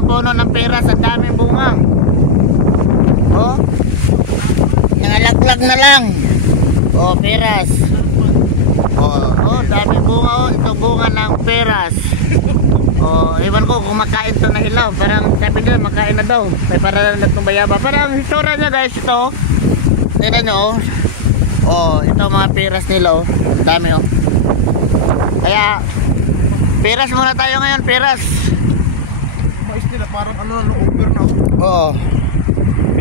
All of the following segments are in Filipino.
mga puno ng peras, ang daming bunga. Oh, nangalaglag na lang. Oh, peras. Oh, daming bunga. Oh, ito bunga ng peras. Oh, ewan ko kung makain to na hilaw. Parang sabi nila makain na daw. May para lang itong bayaba. Parang histora niya guys ito. Tignan nyo oh. Oh, ito mga peras nila oh. Ang dami oh. Kaya peras muna tayo ngayon, peras. Mais nila parang ano, over na. Oo.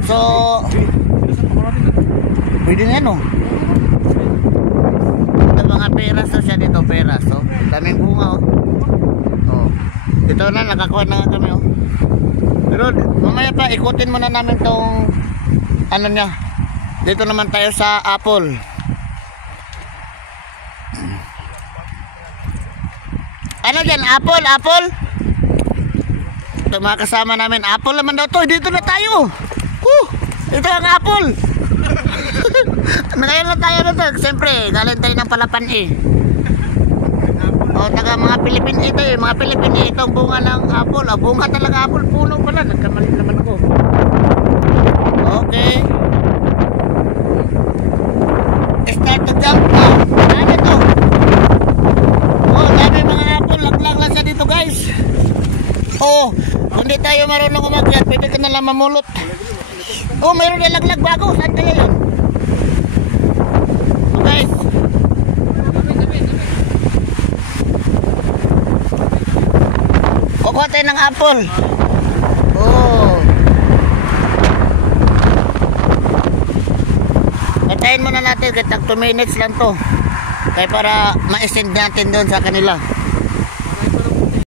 So, pwede nga no. Ito mga peras oh, siya dito, peras oh. Daming bunga oh. Oh. Ito na, nakakuha na nga kami oh. Pero mamaya pa, ikutin muna namin tong ano niya. Dito naman tayo sa apple. Ano dyan? Apple, apple? Ito mga kasama namin. Apple naman daw to. Dito na tayo. Ito ang apple. Ngayon na tayo na to. Siyempre, galing tayo ng Palapan eh. O, taga mga Pilipin ito eh. Mga Pilipin eh. Itong bunga ng apple. O, bunga talaga apple. Puno pala. Nagkamali naman ako. Okay. Start to jump now. Ano to? Oh, dami mga apple. Laglag lang sa dito guys. Oh, kung di tayo marunong umakyat, pwede ka na lang mamulot. Oh, mayroon na laglag bago. Saan kaya yun? Oh guys. Kukuha tayo ng apple. Oh. Patayin muna natin, kahit 2 minutes lang to. Kaya para ma-send natin doon sa kanila.